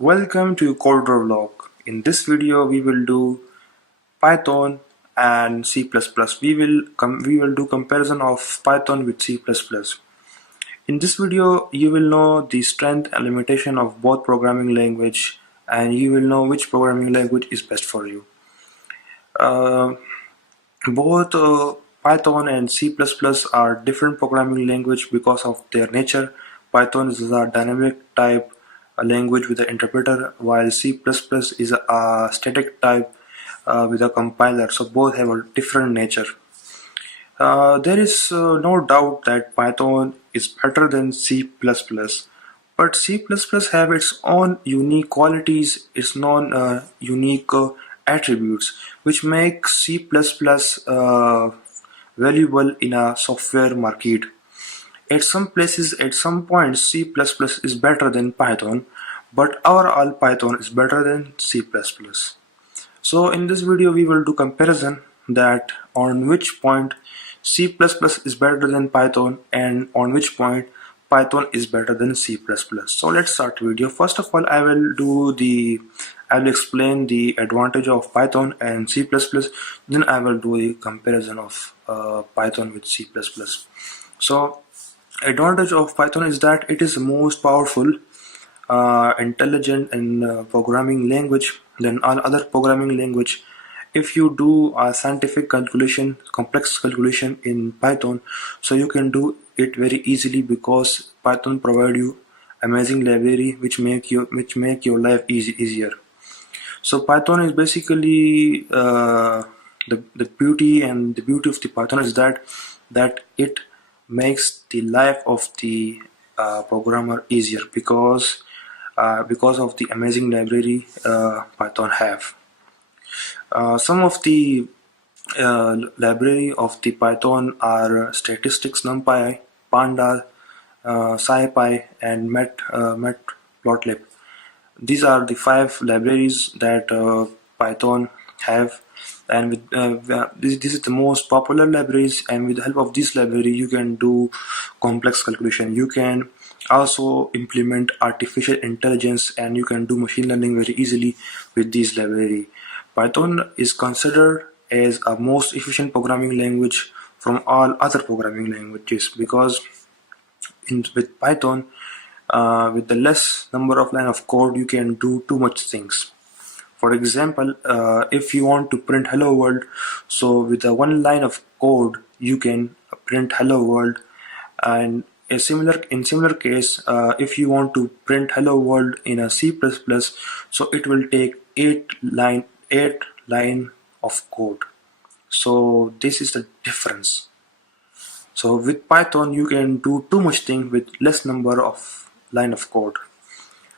Welcome to Coder Vlog. In this video, we will do Python and C++. We will do comparison of Python with C++. In this video, you will know the strength and limitation of both programming language, and you will know which programming language is best for you. Both Python and C++ are different programming language because of their nature. Python is a dynamic type language with an interpreter, while C++ is a static type with a compiler. So both have a different nature. There is no doubt that Python is better than C++, but C++ have its own unique qualities, its own unique attributes, which make C++ valuable in a software market. At some places, at some points, C++ is better than Python, but overall Python is better than C++. So in this video, we will do comparison that on which point C++ is better than Python and on which point Python is better than C++. So let's start the video. First of all, I will explain the advantage of Python and C++. Then I will do the comparison of Python with C++. So advantage of Python is that it is the most powerful, intelligent and programming language than all other programming language. If you do a scientific calculation, complex calculation in Python, so you can do it very easily because Python provide you amazing library which make your life easier. So Python is basically the beauty of the Python is that it makes the life of the programmer easier because of the amazing library Python have. Some of the library of the Python are statistics, NumPy, Panda, SciPy, and Matplotlib. These are the 5 libraries that Python have, and this is the most popular libraries. And with the help of this library, you can do complex calculation. You can also implement artificial intelligence, and you can do machine learning very easily with this library. Python is considered as a most efficient programming language from all other programming languages because with Python, with the less number of line of code, you can do too much things. For example, if you want to print hello world, so with a one line of code you can print hello world. And in similar case, if you want to print hello world in a C++, so it will take 8 line of code. So this is the difference. So with Python you can do too much thing with less number of line of code.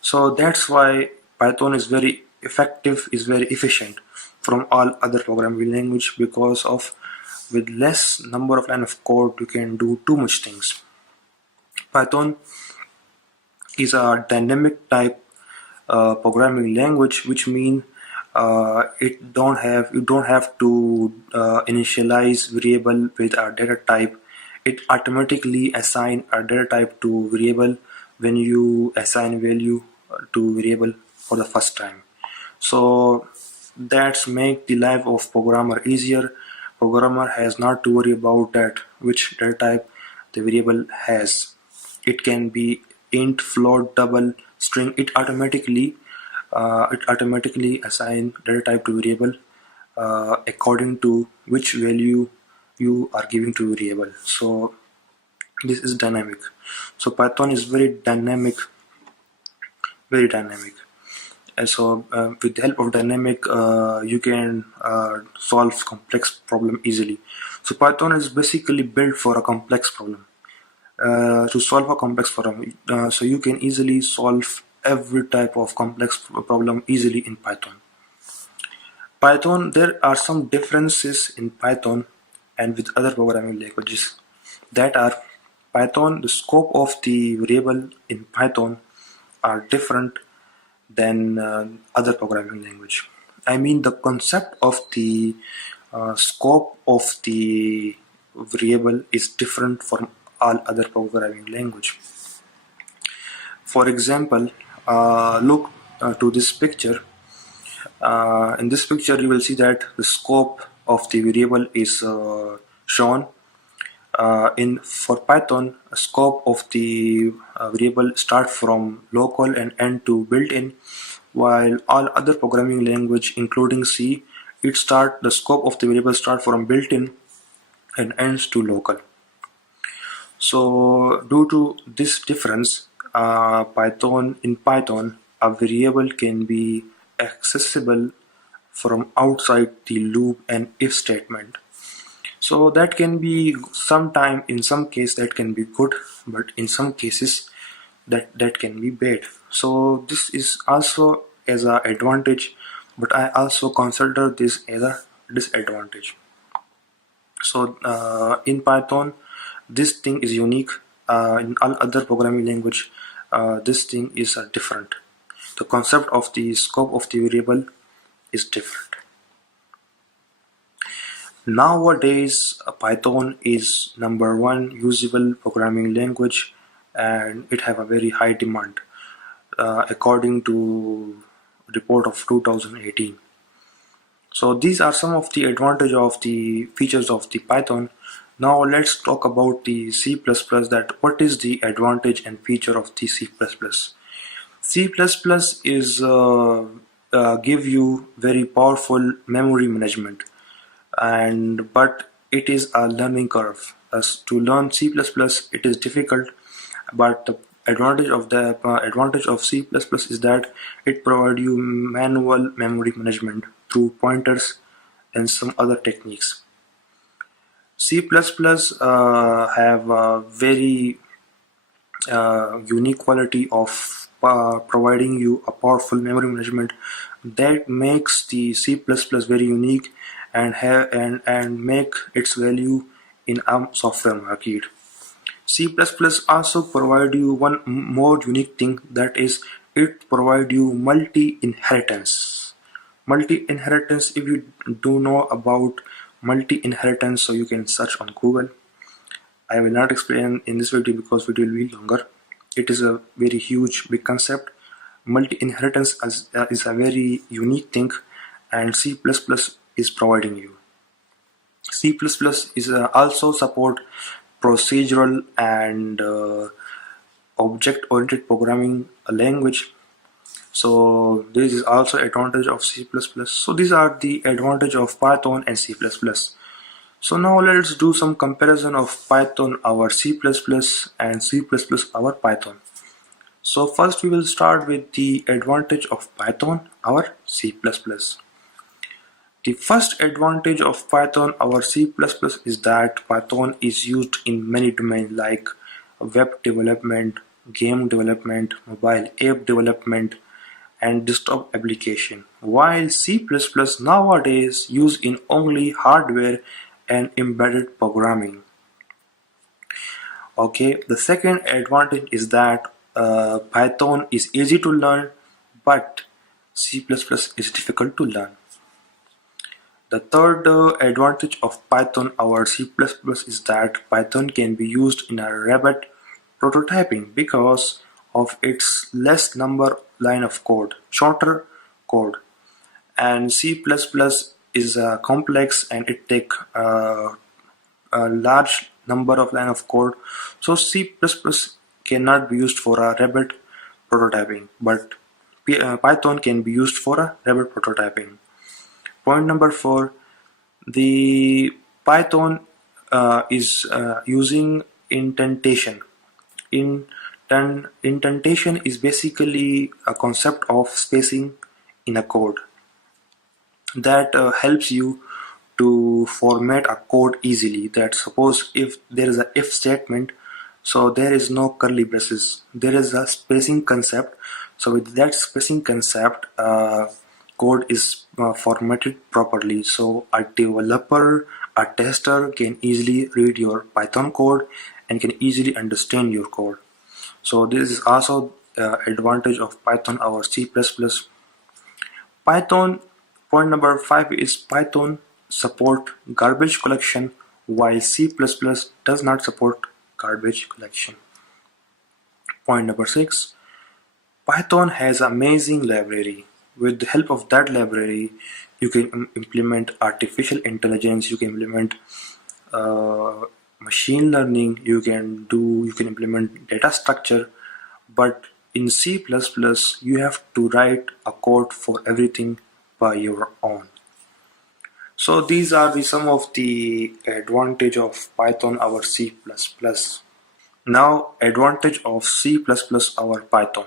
So that's why Python is very effective, is very efficient from all other programming language, because of with less number of line of code you can do too much things. Python is a dynamic type programming language, which means you don't have to initialize variable with a data type. It automatically assign a data type to variable when you assign value to variable for the first time. So that's make the life of programmer easier. Programmer has not to worry about that which data type the variable has. It can be int, float, double, string. It automatically assign data type to variable according to which value you are giving to variable. So this is dynamic. So Python is very dynamic. And so with the help of dynamic, you can solve complex problem easily. So Python is basically built for a complex problem. To solve a complex problem, so you can easily solve every type of complex problem easily in Python. There are some differences in Python and with other programming languages. That are Python, the scope of the variable in Python are different than other programming language. I mean, the concept of the scope of the variable is different from all other programming language. For example, look to this picture. In this picture, you will see that the scope of the variable is shown. In for Python, a scope of the variable start from local and end to built-in, while all other programming language, including C, the scope of the variable start from built-in and ends to local. So due to this difference, in Python, a variable can be accessible from outside the loop and if statement. So that can be in some case that can be good, but in some cases that can be bad. So this is also as an advantage, but I also consider this as a disadvantage. So in Python, this thing is unique. In all other programming language, this thing is different. The concept of the scope of the variable is different. Nowadays, Python is number one usable programming language, and it have a very high demand, according to report of 2018. So these are some of the advantage of the features of the Python. Now let's talk about the C++, that what is the advantage and feature of the C++. C++ is give you very powerful memory management, but it is a learning curve. As to learn C++, it is difficult, but the advantage of C++ is that it provides you manual memory management through pointers and some other techniques. C++ have a very unique quality of providing you a powerful memory management that makes the C++ very unique and make its value in a software market. C++ also provide you one more unique thing, that is it provide you multi-inheritance. Multi-inheritance, if you do know about multi-inheritance, so you can search on Google. I will not explain in this video because video will be longer. It is a very huge big concept. Multi-inheritance is a very unique thing, and C++ is providing you. C++ is also support procedural and object-oriented programming language. So this is also advantage of C++. So these are the advantage of Python and C++. So now let's do some comparison of Python our C++ and C++ our Python. So first we will start with the advantage of Python our C++. The first advantage of Python over C++ is that Python is used in many domains like web development, game development, mobile app development, and desktop application, while C++ nowadays used in only hardware and embedded programming. Okay, the second advantage is that Python is easy to learn, but C++ is difficult to learn. The third advantage of Python over C++ is that Python can be used in a rapid prototyping because of its less number line of code, shorter code, and C++ is complex and it takes a large number of line of code. So C++ cannot be used for a rapid prototyping, but Python can be used for a rapid prototyping. Point number 4, the Python is using indentation. Indentation is basically a concept of spacing in a code that helps you to format a code easily. That suppose if there is a if statement, so there is no curly braces, there is a spacing concept. So with that spacing concept, code is formatted properly, so a developer, a tester can easily read your Python code and can easily understand your code. So this is also advantage of Python over C++. Python, point number 5 is Python support garbage collection, while C++ does not support garbage collection. Point number 6, Python has an amazing library. With the help of that library, you can implement artificial intelligence, you can implement uh, machine learning, you can implement data structure. But in C++, you have to write a code for everything by your own. So these are some of the advantage of Python over C++. Now, advantage of C++ over Python.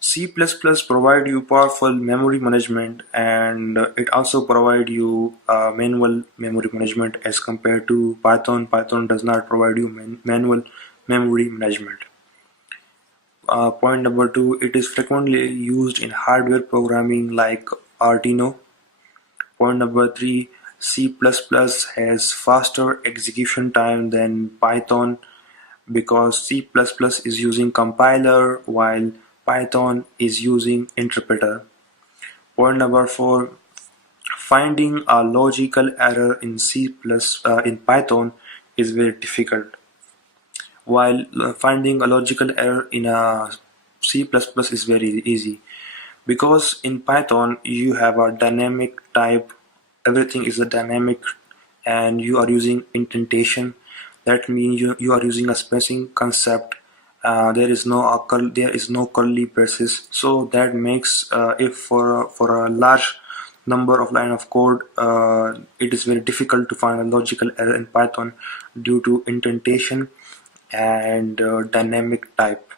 C++ provide you powerful memory management, and it also provide you manual memory management as compared to Python. Python does not provide you manual memory management. Point number two, it is frequently used in hardware programming like Arduino. Point number three, C++ has faster execution time than Python because C++ is using compiler while Python is using interpreter. Point number four, finding a logical error in in Python is very difficult, while finding a logical error in a C++ is very easy. Because in Python you have a dynamic type, everything is a dynamic, and you are using indentation. That means you are using a spacing concept. There is no curly braces, so that makes if for a large number of line of code, it is very difficult to find a logical error in Python due to indentation and dynamic type.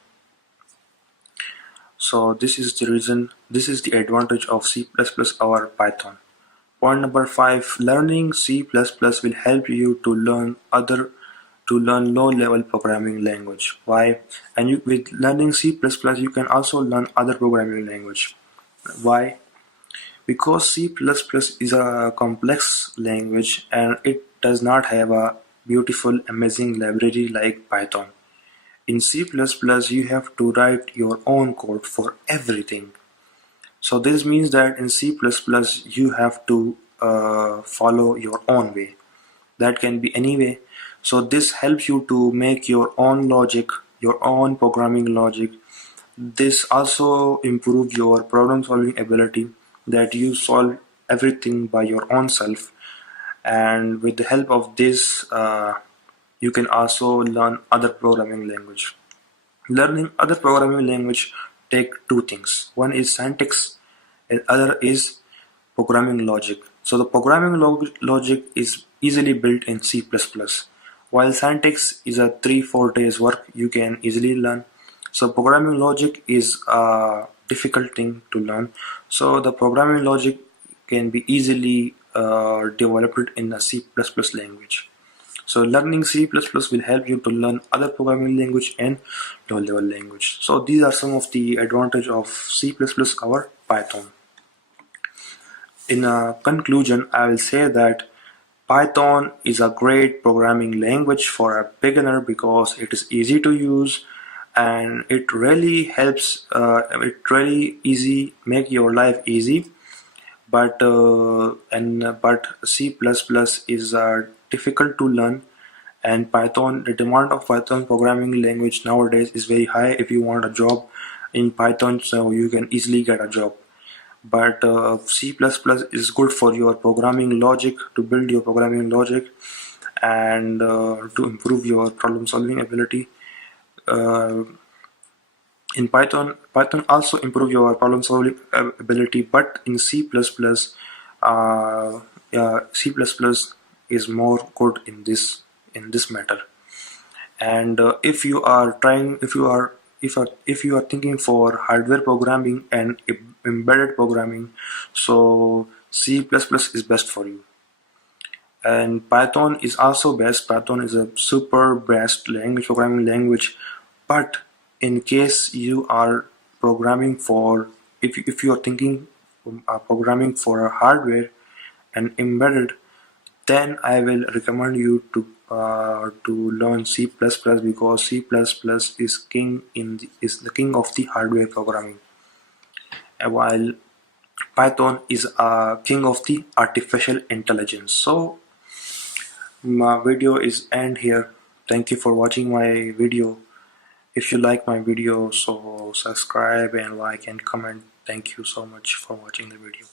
So this is the reason, this is the advantage of C++ over Python. Point number five, learning C++ will help you to learn low-level programming language. Why? And with learning C++, you can also learn other programming language. Why? Because C++ is a complex language and it does not have a beautiful, amazing library like Python. In C++, you have to write your own code for everything. So this means that in C++ you have to follow your own way. That can be any way. So this helps you to make your own logic, your own programming logic. This also improves your problem solving ability, that you solve everything by your own self. And with the help of this, you can also learn other programming language. Learning other programming language take two things. One is syntax and other is programming logic. So the programming logic is easily built in C++. While syntax is a 3-4 days work, you can easily learn. So programming logic is a difficult thing to learn. So the programming logic can be easily developed in a C++ language. So learning C++ will help you to learn other programming language and low-level language. So these are some of the advantage of C++ over Python. In a conclusion, I will say that Python is a great programming language for a beginner because it is easy to use and it really helps. It really easy make your life easy. But C++ is difficult to learn, and Python, the demand of Python programming language nowadays is very high. If you want a job in Python, so you can easily get a job. But C++ is good for your programming logic, to build your programming logic and to improve your problem solving ability. Uh, in Python also improve your problem solving ability, but in C++, C++ is more good in this matter. And if you are trying, if you are thinking for hardware programming and embedded programming, so C++ is best for you. And Python is also best. Python is a super best language, programming language. But in case you are programming for, if you are thinking programming for a hardware and embedded, then I will recommend you to learn C++ because C++ is the king of the hardware programming, while Python is a king of the artificial intelligence. So my video is end here. Thank you for watching my video, If you like my video, so subscribe and like and comment. Thank you so much for watching the video.